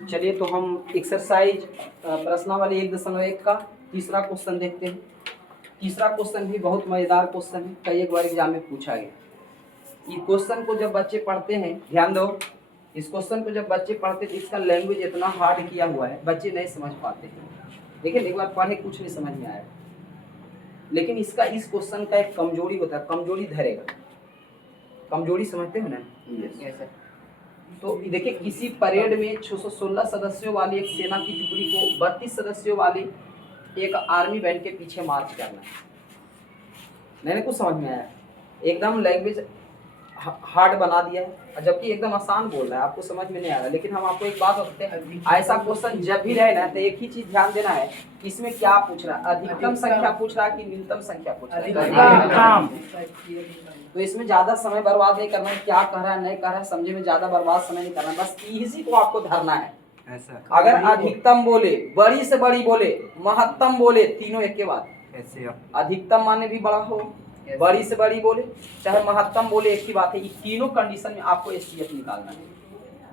चलिए तो हम एक्सरसाइज प्रश्नावली 1.1 का तीसरा क्वेश्चन देखते हैं। तीसरा क्वेश्चन भी बहुत मज़ेदार क्वेश्चन है, कई एक बार एग्जाम में पूछा गया। इस क्वेश्चन को जब बच्चे पढ़ते हैं, ध्यान दो, इस क्वेश्चन को जब बच्चे पढ़ते हैं इसका लैंग्वेज इतना हार्ड किया हुआ है, बच्चे नहीं समझ पाते हैं। लेकिन एक बार पढ़े कुछ नहीं समझ में आएगा, लेकिन इसका इस क्वेश्चन का एक कमजोरी होता है, कमजोरी धरेगा। कमजोरी समझते हो ना? yes, तो देखिए, किसी परेड में 616 सदस्यों वाली एक सेना की टुकड़ी को 32 सदस्यों वाली एक आर्मी बैंड के पीछे मार्च करना है। नहीं कुछ समझ में आया? एकदम लैंग्वेज हार्ड बना दिया है, जबकि एकदम आसान बोल रहा है, आपको समझ में नहीं आ रहा। लेकिन हम आपको एक बात बताते हैं, ऐसा क्वेश्चन जब भी रहे ना तो एक ही चीज ध्यान देना है, इसमें क्या पूछ रहा है, अधिकतम संख्या पूछ रहा है कि न्यूनतम संख्या पूछ रहा है। तो इसमें ज्यादा समय बर्बाद नहीं करना है, क्या कह रहा है नहीं कह रहा है समझे में ज्यादा बर्बाद समय नहीं करना, बस इसी को आपको धरना है। अगर अधिकतम बोले, बड़ी से बड़ी बोले, महत्तम बोले, तीनों एक के बाद। अधिकतम माने भी बड़ा हो, बड़ी से बड़ी बोले चाहे महत्तम बोले, एक ही बात है। तीनों कंडीशन में आपको एससीएफ निकालना है।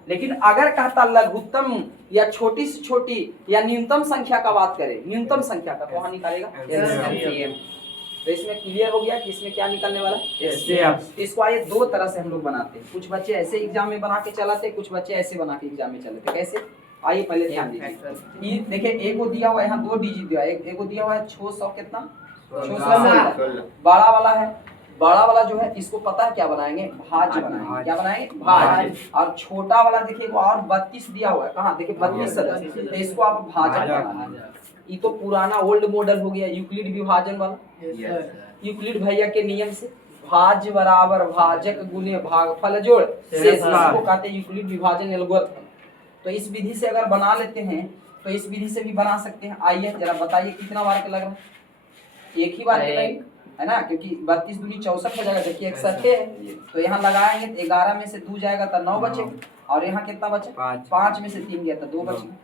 लेकिन अगर कहता लघुत्तम या छोटी से छोटी या न्यूनतम संख्या का बात करें, न्यूनतम संख्या का, तो वहां निकालेगा एससीएफ। तो इसमें क्लियर हो गया कि इसमें क्या निकलने वाला है। इसको आइए दो तरह से हम लोग बनाते हैं, कुछ बच्चे ऐसे एग्जाम में बना के चलाते, कुछ बच्चे ऐसे बना के एग्जाम में चलाते। कैसे? आइए पहले ध्यान दीजिए। देखिए एक को दिया हुआ है, यहाँ 2 डिजिट दिया है, एक को दिया हुआ है 600 कितना, 616। बड़ा वाला है, बड़ा वाला जो है इसको पता है क्या बनाएंगे, भाज्य बनाएंगे। क्या बनाएंगे? भाज्य। और छोटा वाला देखिए वो और 32 दिया हुआ है, कहाँ देखिए 32 सदस्य, तो इसको आप भाजक बनाना। ये तो पुराना ओल्ड मॉडल हो गया, यूक्लिड विभाजन वाला। यूक्लिड भैया के नियम से भाज्य बराबर भाजक गुने भागफल जोड़ शेष, इसको कहते हैं यूक्लिड विभाजन एल्गोरिथम। तो इस विधि से अगर बना लेते हैं तो इस विधि से भी बना सकते हैं। आइए जरा बताइए कितना बार के लग रहा है? एक ही बार के लगेगा, है ना, क्योंकि 32 दूनी 64 हो जाएगा। देखिए एक सट्टे है, तो यहाँ लगाएंगे तो 11 में से 2 जाएगा तो 9 बचेगा, और यहाँ कितना बचे? 5 में से 3 गया तो 2 बचेगा।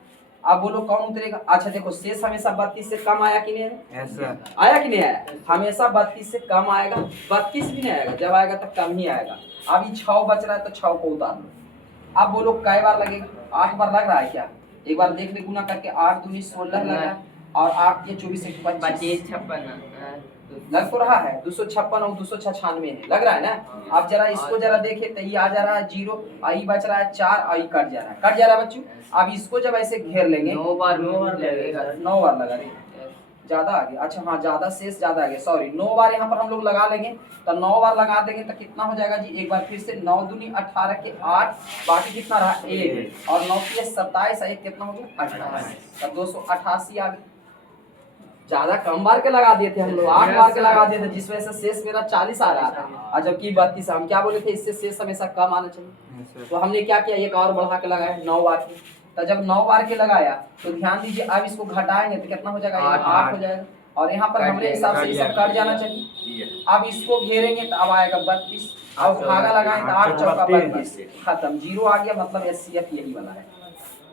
अब बोलो कौन उतरेगा? अच्छा देखो, शेष हमेशा 32 से कम आया कि नहीं आया? आया कि नहीं आया? हमेशा 32 से कम आएगा, 32 भी नहीं आएगा, जब आएगा तब कम ही आएगा। अब ये 6 बच रहा है तो 6 को उतार लो। अब बोलो कै बार लगेगा? 8 बार लग रहा है क्या? एक बार देख ले, गुना करके 8 दूनी 16 लग रहा है, और 8 के 24 से 25 56 लग तो रहा है। 256 और 296 है, लग रहा है ना। अब जरा इसको जरा देखे तो ये आ जा रहा है 0, आई बच रहा है 4, आई कट जा रहा है, कट जा रहा है बच्चों। अब इसको जब ऐसे घेर लेंगे 9 बार लगेगा, 9 बार लगा रहे ज्यादा आ गया। अच्छा हाँ, ज्यादा शेष ज्यादा आ गया, सॉरी। 9 बार यहाँ पर हम लोग लगा लेंगे, तो 9 बार लगा देंगे तो कितना हो जाएगा जी? एक बार फिर से 9 दूनी 18 के 8, बाकी कितना रहा 1, और 9 की 27, 1 कितना हो गया 28, तब 288 आ गया। ज्यादा कम बार के लगा दिए थे हम लोग, 8 बार के लगा दिए थे, जिस वजह से शेष मेरा 40 आ रहा था, और जबकि 32। हम क्या बोले थे, इससे शेष हमेशा कम आना चाहिए। तो हमने क्या किया, एक और बढ़ा के लगाया 9 बार की। तो जब 9 बार के लगाया तो ध्यान दीजिए, अब इसको घटाएंगे तो कितना हो जाएगा? 8 हो जाएगा, और यहाँ पर हमारे हिसाब से सब कट जाना चाहिए। अब इसको घेरेंगे तो अब आएगा 32, अब भागा लगाएं तो 8 चौका 32, खत्म, 0 आ गया। मतलब एससीएफ यही वाला है,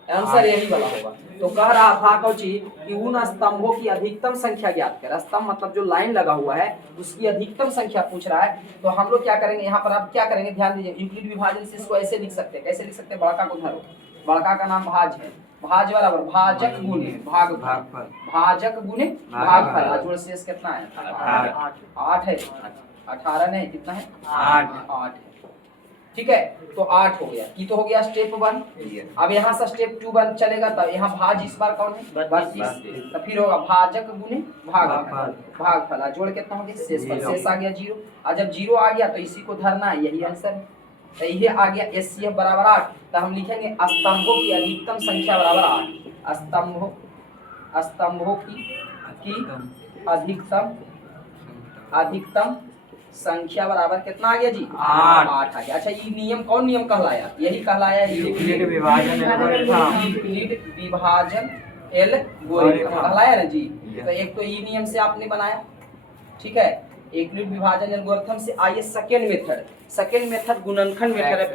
आंसर यही वाला होगा। तो कह रहा था कौची कि उन स्तंभों की अधिकतम संख्या ज्ञात कर। स्तंभ मतलब जो लाइन लगा हुआ है उसकी अधिकतम संख्या पूछ रहा है। तो हम लोग क्या करेंगे, यहाँ पर आप क्या करेंगे, ध्यान दीजिए। यूक्लिड विभाजन से इसको ऐसे लिख सकते हैं, कैसे लिख सकते हैं? बड़का को धरो, बड़का का नाम भाज है, भाज बराबर भाजक गुने भागफल, भाजक गुने भागफल। जोड़ शेष कितना है? 8 है, 18 नहीं, कितना है? 8 है, ठीक है। तो 8 हो गया, की तो हो गया स्टेप 1। अब यहाँ से स्टेप 2 बन चलेगा, तब यहाँ भाज इस बार कौन है? 32, तो फिर होगा भाजक गुने भागफल, जोड़ कितना हो गया? शेष पर, शेष आ गया 0। और जब 0 आ गया तो इसी को धरना है, यही आंसर है। तो ये आ गया एससीएफ बराबर 8। तो हम लिखेंगे स्तंभों की अधिकतम संख्या बराबर 8। स्तंभों की अधिकतम संख्या बराबर कितना आ गया जी? 8 आ गया। अच्छा ये नियम कौन नियम कहलाया? यही कहलाया यूक्लिड विभाजन एल्गोरिथम कहलाया ना जी। तो एक तो ये नियम से आपने बनाया, ठीक है, यूक्लिड विभाजन एल्गोरिथम से। आइए सेकंड मेथड गुणनखंड मेथड है,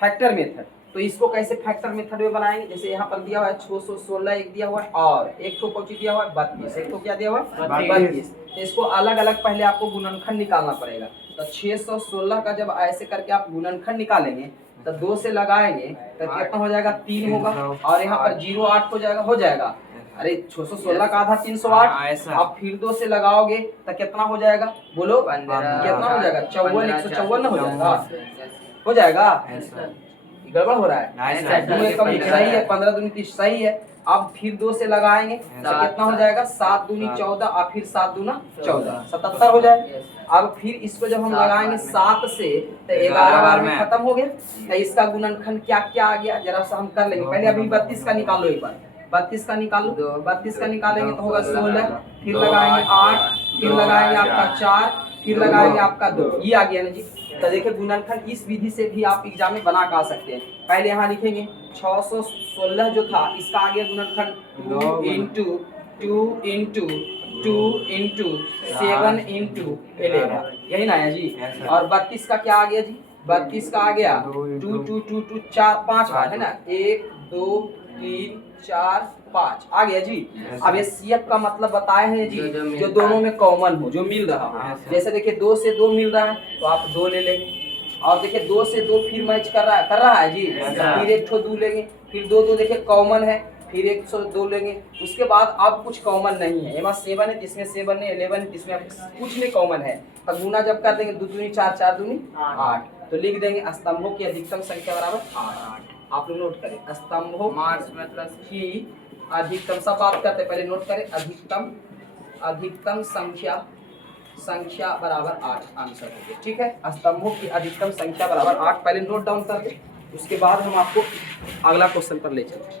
फैक्टर मेथड। तो इसको कैसे फैक्टर मेथड में बनाएंगे? जैसे यहाँ पर दिया हुआ है 616 एक दिया हुआ है, और एक ठो कौची दिया हुआ है 32, एक ठो क्या दिया हुआ है 32। तो इसको अलग अलग पहले आपको गुणनखंड निकालना पड़ेगा। तो 616 का जब ऐसे करके आप गुणनखंड निकालेंगे तो 2 से लगाएंगे तो कितना हो जाएगा 3 होगा और यहाँ पर 0,8 हो जाएगा। अरे 616 का आधा 308। आप फिर 2 से लगाओगे तो कितना हो जाएगा बोलो, कितना हो जाएगा 54 154 हो जाएगा, हो जाएगा। गड़बड़ हो रहा है, 2 एकम सही है, 15 दूनी 30 सही है। अब फिर 2 से लगाएंगे तो कितना हो जाएगा 7 दूनी 14 और फिर 7 दूना 14 77 हो जाए। अब फिर इसको जब हम लगाएंगे 7 से तो 11 बार में खत्म हो गया। तो इसका गुणनखंड क्या क्या आ गया जरा सा हम कर लेंगे। पहले अभी 32 का निकालो, एक बार 32 का निकालो। 32 का निकालेंगे तो होगा 16, फिर लगाएंगे 8, फिर लगाएंगे आपका 4, फिर लगाएंगे आपका 2। ये आ गया ना जी। तो देखिए गुणनखंड इस विधि से भी आप एग्जाम में बना कर आ सकते हैं। पहले यहाँ लिखेंगे 616 जो था इसका आ गया गुणनखंड 2 इंटू 7 इंटू 11, यही ना है जी। और 32 का क्या आ गया जी, 32 का आ गया 2 2 2 2 4 5 बार है ना, 1 2 3 4 5 आ गया जी। अब ये CF का मतलब बताए हैं जी जो दोनों में कॉमन हो, जो मिल रहा हो। जैसे देखिए 2 से 2 मिल रहा है तो आप 2 ले लेंगे, और देखिए 2 से 2 फिर मैच कर रहा है जी, फिर एक ठो 2 लेंगे, फिर 2 2 देखिए कॉमन है, फिर 102 लेंगे। उसके बाद अब कुछ कॉमन नहीं है, यहाँ 7 है जिसमें 7 है, 11 है जिसमें कुछ नहीं कॉमन है। तो गुना जब कर देंगे 2 दूनी 4 4 दूनी 8, तो लिख देंगे स्तंभों की अधिकतम संख्या बराबर 8। आप लोग नोट करें स्तंभों की अधिकतम, सब बात करते पहले नोट करें, अधिकतम संख्या बराबर 8 आंसर हो गया। ठीक है, स्तंभों की अधिकतम संख्या बराबर 8 पहले नोट डाउन करते, उसके बाद हम आपको अगला क्वेश्चन पर ले चलते हैं।